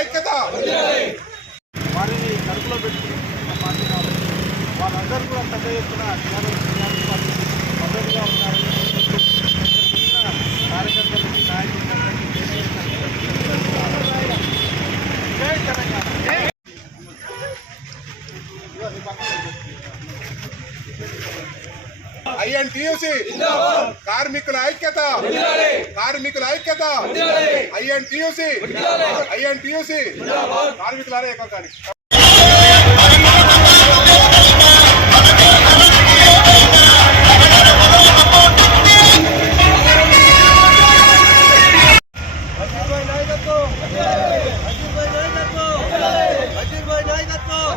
ఐక్యత. వారిని కడుపులో పెట్టుకుని మా పార్టీ కాబట్టి వాళ్ళందరూ కూడా పెద్ద ఎత్తున టీఆర్ఎస్ టీఆర్ఎస్ పార్టీ మద్దతుగా ఉన్నారని ఇక్కడ ఉన్న కార్యకర్తలకి తెలంగాణ ఐఎన్టీయూసీ కార్మికుల ఐక్యత. కార్మికుల ఐక్యత. ఐఎన్టీయూసీ. ఐఎన్టీయూసీ. కార్మికులారా ఏకాకారి అజీర్భాయ్ నాయకత్వం. అజీర్భాయ్ నాయకత్వం.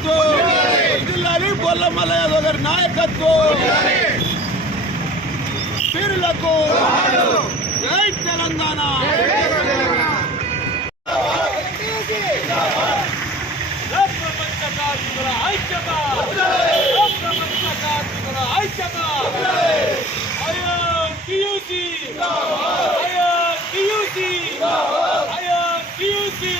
నాయకత్వం! జిల్లాని బొల్లమల్ల యాదవ్ గారి నాయకత్వం! వీరులకు జై తెలంగాణ! ఐక్యత ప్రపంచ కార్మికుల ఐక్యత INTUC INTUC INTUC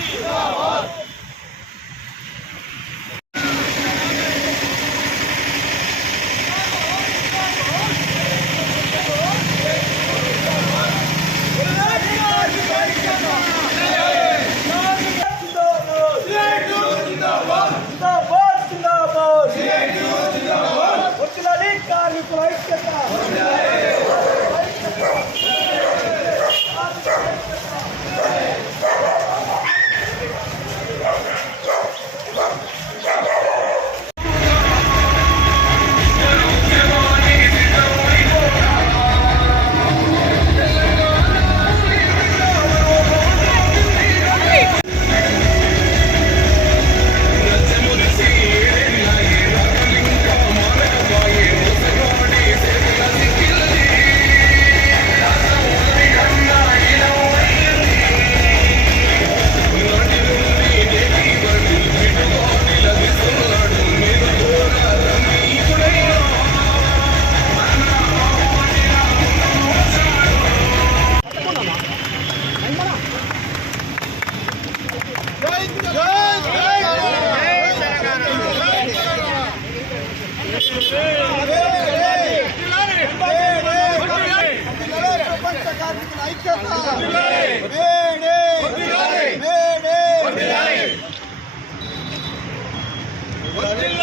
కార్మికుల ಗೊತ್ತಿಲ್ಲ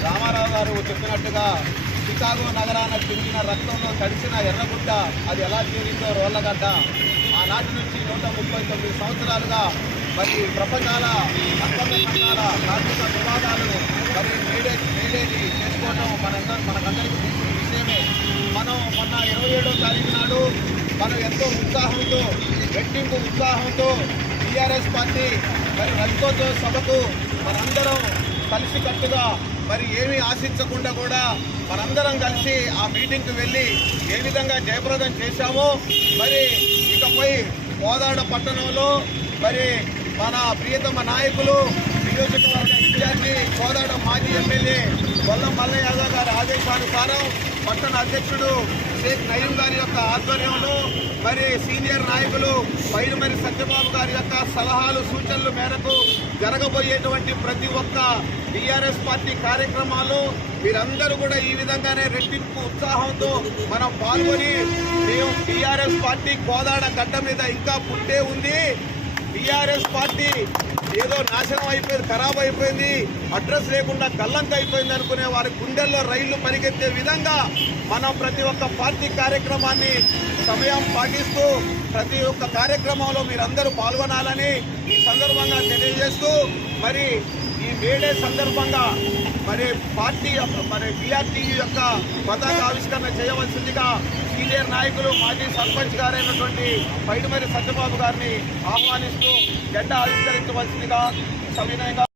రామారావు గారు చెప్పినట్టుగా చికాగో నగరాన తిరిగిన రక్తంలో తడిచిన ఎర్రగుడ్డ అది ఎలా చేరిందో రోళ్ళగడ్డ. ఆనాటి నుంచి నూట ముప్పై తొమ్మిది సంవత్సరాలుగా మరి ప్రపంచాల అక్రమ సంఘాల కార్మిక వివాదాలను మరి మేడే మేడేది చేసుకోవడం మనందరం మనకందరికీ తెలిసిన విషయమే. మనం మొన్న ఇరవై ఏడో తారీఖు నాడు మనం ఎంతో ఉత్సాహంతో రెట్టింపు ఉత్సాహంతో టీఆర్ఎస్ పార్టీ మరి రజకోత్సవ సభకు మనందరం కలిసికట్టుగా మరి ఏమీ ఆశించకుండా కూడా మనందరం కలిసి ఆ మీటింగ్కి వెళ్ళి ఏ విధంగా జయప్రదం చేశామో మరి ఇకపై కోదాడ పట్టణంలో మరి మన ప్రియతమ నాయకులు నియోజకవర్గ విద్యార్థి కోదాడ మాజీ ఎమ్మెల్యే వల్ల మల్లయ్య యాదవ్ గారి ఆదేశానుసారం పట్టణ అధ్యక్షుడు షేక్ నయీం గారి యొక్క ఆధ్వర్యంలో మరి సీనియర్ నాయకులు పైరుమరి సత్యబాబు గారి యొక్క సలహాలు సూచనల మేరకు జరగబోయేటువంటి ప్రతి ఒక్క టీఆర్ఎస్ పార్టీ కార్యక్రమాలు మీరందరూ కూడా ఈ విధంగానే రెట్టింపు ఉత్సాహంతో మనం పాల్గొని మేము టీఆర్ఎస్ పార్టీ కోదాడ గడ్డ మీద ఇంకా పుట్టే ఉంది. టీఆర్ఎస్ పార్టీ ఏదో నాశనం అయిపోయింది ఖరాబ్ అయిపోయింది అడ్రస్ లేకుండా గల్లంత అయిపోయింది అనుకునే వారి గుండెల్లో రైళ్ళు పరిగెత్తే విధంగా మనం ప్రతి ఒక్క పార్టీ కార్యక్రమాన్ని సమయం పాటిస్తూ ప్రతి ఒక్క కార్యక్రమంలో మీరందరూ పాల్గొనాలని ఈ సందర్భంగా తెలియజేస్తూ మరి ఈ మేడే సందర్భంగా మరి పార్టీ యొక్క మరి బీఆర్టీ యొక్క పతాక ఆవిష్కరణ చేయవలసిందిగా సీనియర్ నాయకులు మాజీ సర్పంచ్ గారైనటువంటి పైడిమరి సత్యబాబు గారిని ఆహ్వానిస్తూ జెండా ఆవిష్కరించవలసిందిగా సవినయంగా